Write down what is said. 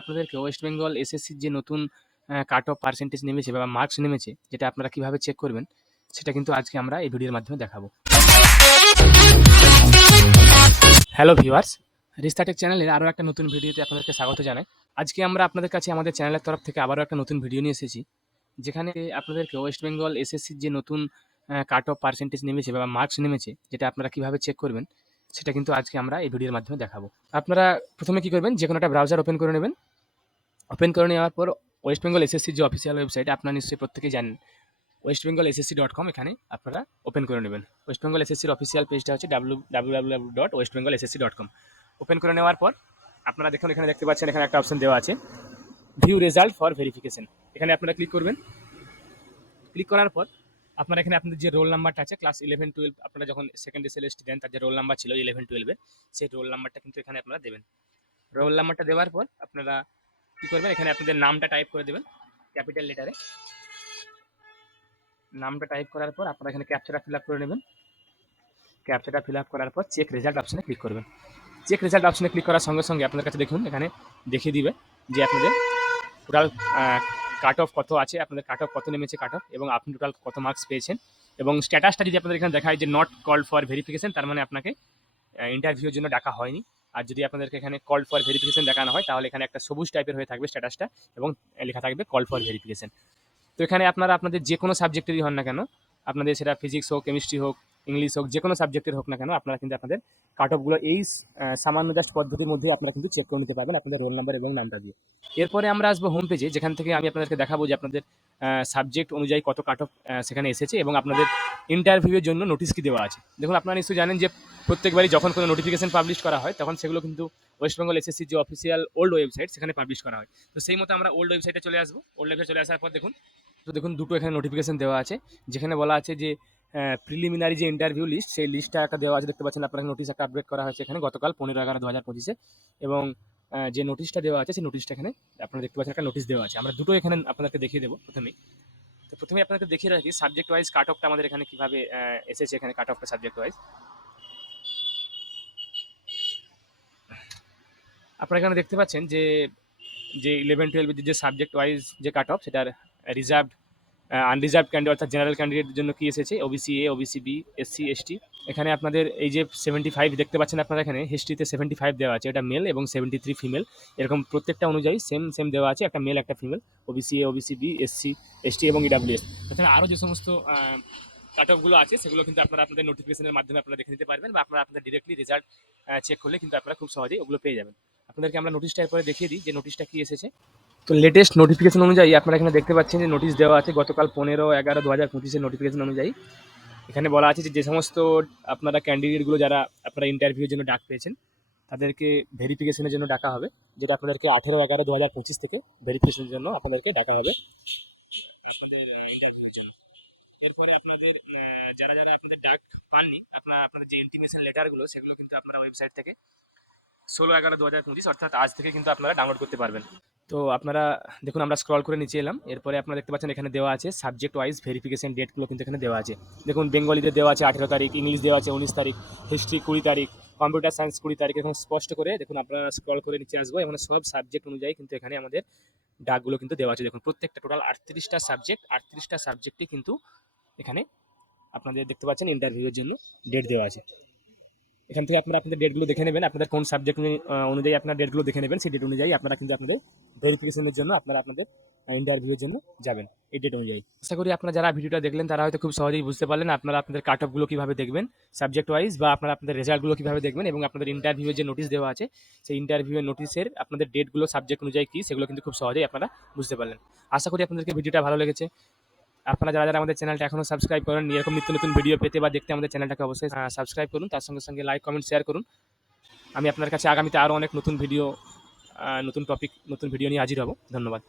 আপনাদেরকে ওয়েস্ট বেঙ্গল এসএসসির যে নতুন কাট অফ পার্সেন্টেজ নেমেছে বা মার্কস নেমেছে, যেটা আপনারা কিভাবে চেক করবেন, সেটা কিন্তু আজকে আমরা এই ভিডিওর মাধ্যমে দেখাবো। হ্যালো ভিউয়ার্স, রিস্তাটেক চ্যানেলের আরও একটা নতুন ভিডিওতে আপনাদেরকে স্বাগত জানাই। আজকে আমরা আপনাদের কাছে আমাদের চ্যানেলের তরফ থেকে আবারও একটা নতুন ভিডিও নিয়ে এসেছি, যেখানে আপনাদেরকে ওয়েস্ট বেঙ্গল এসএসসির যে নতুন কাট অফ পার্সেন্টেজ নেমেছে বা মার্কস নেমেছে, যেটা আপনারা কিভাবে চেক করবেন, সেটা কিন্তু আজকে আমরা এই ভিডিওর মাধ্যমে দেখাবো। আপনারা প্রথমে কি করবেন, যে কোনো একটা ব্রাউজার ওপেন করে নেবেন। ওপেন করে নেওয়ার পর ওয়েস্ট বেঙ্গল এসএসসির যে অফিসিয়াল ওয়েবসাইট আপনারা নিশ্চয়ই প্রত্যেকেই জানেন, westbengalssc.com, এখানে আপনারা ওপেন করে নেবেন। ওয়েস্ট বেঙ্গল এসএসসির অফিসিয়াল পেজটা হচ্ছে www.westbengalssc.com। ওপেন করে নেওয়ার পর আপনারা দেখুন, এখানে দেখতে পাচ্ছেন এখানে একটা অপশন দেওয়া আছে, ভিউ রেজাল্ট ফর ভেরিফিকেশন। এখানে আপনারা ক্লিক করবেন। ক্লিক করার পর আপনারা এখানে আপনাদের যে রোল নাম্বারটা আছে, ক্লাস 11-12 আপনারা যখন সেকেন্ড এসএলএসটি দেন, তার যে রোল নাম্বার ছিল 11-12-এর, সেই রোল নাম্বারটা কিন্তু এখানে আপনারা দেবেন। রোল নাম্বারটা দেওয়ার পর আপনারা কী করবেন, এখানে আপনাদের নামটা টাইপ করে দেবেন ক্যাপিটাল লেটারে। নামটা টাইপ করার পর আপনারা এখানে ক্যাপচাটা ফিল আপ করে নেবেন। ক্যাপচাটা ফিল আপ করার পর চেক রেজাল্ট অপশনে ক্লিক করবেন। চেক রেজাল্ট অপশনে ক্লিক করার সঙ্গে সঙ্গে আপনার কাছে দেখুন এখানে দেখিয়ে দিবে যে আপনাদের টোটাল কাট অফ কত আছে, আপনাদের কাট অফ কত নেমেছে কাট অফ, এবং আপনি টোটাল কত মার্কস পেয়েছেন। এবং স্ট্যাটাসটা যদি আপনাদের এখানে দেখায় যে নট কল্ড ফর ভেরিফিকেশন, তার মানে আপনাকে ইন্টারভিউর জন্য ডাকা হয়নি। আর যদি আপনাদেরকে এখানে কল ফর ভেরিফিকেশন দেখানো হয়, তাহলে এখানে একটা সবুজ টাইপের হয়ে থাকবে স্ট্যাটাসটা, এবং লেখা থাকবে কল ফর ভেরিফিকেশন। তো এখানে আপনারা আপনাদের যে কোনো সাবজেক্টেরই হন না কেন, আপনাদের সেটা ফিজিক্স হোক, কেমিস্ট্রি হোক, ইংলিশ হোক, যে কোনো সাবজেক্টের হোক না কেন, আপনারা কিন্তু আপনাদের কাট অফগুলো এই সামান্য জাস্ট পদ্ধতির মধ্যে আপনারা কিন্তু চেক করে নিতে পারবেন আপনাদের রোল নাম্বার এবং নামটা দিয়ে। এরপরে আমরা আসবো হোম পেজে, যেখান থেকে আমি আপনাদেরকে দেখাবো যে আপনাদের সাবজেক্ট অনুযায়ী কত কাট অফ সেখানে এসেছে, এবং আপনাদের ইন্টারভিউয়ের জন্য নোটিশ কি দেওয়া আছে। দেখুন, আপনারা নিশ্চয়ই জানেন যে প্রত্যেকবারই যখন কোনো নোটিফিকেশন পাবলিশ করা হয়, তখন সেগুলো কিন্তু ওয়েস্ট বেঙ্গল এসএসসির যে অফিসিয়াল ওল্ড ওয়েবসাইট, সেখানে পাবলিশ করা হয়। তো সেই মতো আমরা ওল্ড ওয়েবসাইটে চলে আসবো। ওল্ড ওয়েবসাইটে চলে আসার পর দেখুন দুটো এখানে নোটিফিকেশন দেওয়া আছে, যেখানে বলা আছে যে প্রিলিমিনারি যে ইন্টারভিউ লিস্ট, সেই লিস্টটা একটা দেওয়া আছে, দেখতে পাচ্ছেন আপনারা। নোটিশ একটা আপডেট করা হয়েছে এখানে গতকাল 15/11/2025-এ, এবং যে নোটিশটা দেওয়া আছে সেই নোটিশটা এখানে আপনারা দেখতে পাচ্ছেন একটা নোটিশ দেওয়া আছে। আমরা দুটো এখানে আপনাদেরকে দেখিয়ে দেবো। প্রথমেই আপনাদেরকে দেখিয়ে রাখি সাবজেক্ট ওয়াইজ কাট অফটা আমাদের এখানে কীভাবে এসেছে। এখানে কাট অফটা সাবজেক্ট ওয়াইজ আপনারা এখানে দেখতে পাচ্ছেন যে 11-12 যে সাবজেক্ট ওয়াইজ যে কাট অফ, সেটার রিজার্ভড, আনরিজার্ভ ক্যান্ডিডেট অর্থাৎ জেনারেল ক্যান্ডিডেটের জন্য কি এসেছে, OBC A, OBC B, SC, ST. এখানে আপনাদের এই যে 75 দেখতে পাচ্ছেন আপনারা, এখানে হিস্ট্রিতে 75 দেওয়া আছে, এটা মেল, এবং 73 ফিমেল। এরকম প্রত্যেকটা অনুযায়ী সেম দেওয়া আছে, একটা মেল একটা female, OBC A, OBC B, SC, ST এবং ইডাব্লিউএস। তাছাড়া আরও যে সমস্ত কাট অফগুলো আছে, সেগুলো কিন্তু আপনারা আপনাদের নোটিফিকেশনের মাধ্যমে আপনারা দেখে নিতে পারবেন, বা আপনারা আপনাদের ডিরেক্টলি রেজাল্ট চেক করলে কিন্তু আপনারা খুব সহজেই ওগুলো পেয়ে যাবেন। আপনাদেরকে আমরা নোটিশটা এরপরে দেখিয়ে দিই যে নোটিশটা কি এসেছে। তো লেটেস্ট নোটিফিকেশন অনুযায়ী আপনারা এখানে দেখতে পাচ্ছেন যে নোটিশ দেওয়া আছে গতকাল 15/11/2025-এর নোটিফিকেশন অনুযায়ী। এখানে বলা আছে যে সমস্ত আপনারা ক্যান্ডিডেটগুলো যারা আপনারা ইন্টারভিউর জন্য ডাক পেয়েছেন, তাদেরকে ভেরিফিকেশনের জন্য ডাকা হবে, যেটা আপনাদেরকে 18/11/2025 থেকে ভেরিফিকেশনের জন্য আপনাদেরকে ডাকা হবে আপনাদের ইন্টারভিউর জন্য। এরপরে আপনাদের যারা আপনাদের ডাক পাননি, আপনাদের যে ইন্টিমেশন লেটারগুলো, সেগুলো কিন্তু আপনারা ওয়েবসাইট থেকে 16/11/2025 অর্থাৎ আজ থেকে কিন্তু আপনারা ডাউনলোড করতে পারবেন। তো আপনারা দেখুন, আমরা স্ক্রল করে নিচে এলাম। এরপরে আপনারা দেখতে পাচ্ছেন এখানে দেওয়া আছে সাবজেক্ট ওয়াইজ ভেরিফিকেশন ডেটগুলো কিন্তু এখানে দেওয়া আছে। দেখুন, বেঙ্গলিতে দেওয়া আছে 18 তারিখ, ইংলিশ দেওয়া আছে 19 তারিখ, হিস্ট্রি 20 তারিখ, কম্পিউটার সায়েন্স 20 তারিখ। এখন স্পষ্ট করে দেখুন, আপনারা স্ক্রল করে নিচে আসবো, এখানে সব সাবজেক্ট অনুযায়ী কিন্তু এখানে আমাদের ডাকগুলো কিন্তু দেওয়া আছে। দেখুন, প্রত্যেকটা টোটাল 38টা সাবজেক্ট, 38টা সাবজেক্টই কিন্তু এখানে আপনাদের দেখতে পাচ্ছেন ইন্টারভিউয়ের জন্য ডেট দেওয়া আছে। এখান থেকে আপনারা আপনাদের ডেটগুলো দেখে নেবেন, আপনাদের কোন সাবজেক্ট অনুযায়ী আপনার ডেটগুলো দেখে নেবেন। সেই ডেট অনুযায়ী আপনারা কিন্তু আপনাদের ভেরিফিকেশনের জন্য আপনারা আপনাদের ইন্টারভিউর জন্য যাবেন এই ডেট অনুযায়ী। আশা করি আপনারা যারা ভিডিওটা দেখলেন, তারা হয়তো খুব সহজেই বুঝতে পারলেন আপনারা আপনাদের কাট অফগুলো কীভাবে দেখবেন সাবজেক্ট ওয়াইজ, বা আপনারা আপনাদের রেজাল্টগুলো কীভাবে দেখবেন, এবং আপনাদের ইন্টারভিউয়ের যে নোটিশ দেওয়া আছে, সেই ইন্টারভিউয়ের নোটিশের আপনাদের ডেটগুলো সাবজেক্ট অনুযায়ী কী, সেগুলো কিন্তু খুব সহজেই আপনারা বুঝতে পারলেন। আশা করি আপনাদেরকে ভিডিওটা ভালো লেগেছে। আপনারা যারা আমাদের চ্যানেলটা এখনো সাবস্ক্রাইব করেন, এরকম নিত্য নতুন ভিডিও পেতে বা দেখতে আমাদের চ্যানেলটাকে অবশ্যই সাবস্ক্রাইব করুন। তার সঙ্গে সঙ্গে লাইক, কমেন্ট, শেয়ার করুন। আমি আপনার কাছে আগামীতে আরও অনেক নতুন ভিডিও, নতুন টপিক, নতুন ভিডিও নিয়ে হাজির হব। ধন্যবাদ।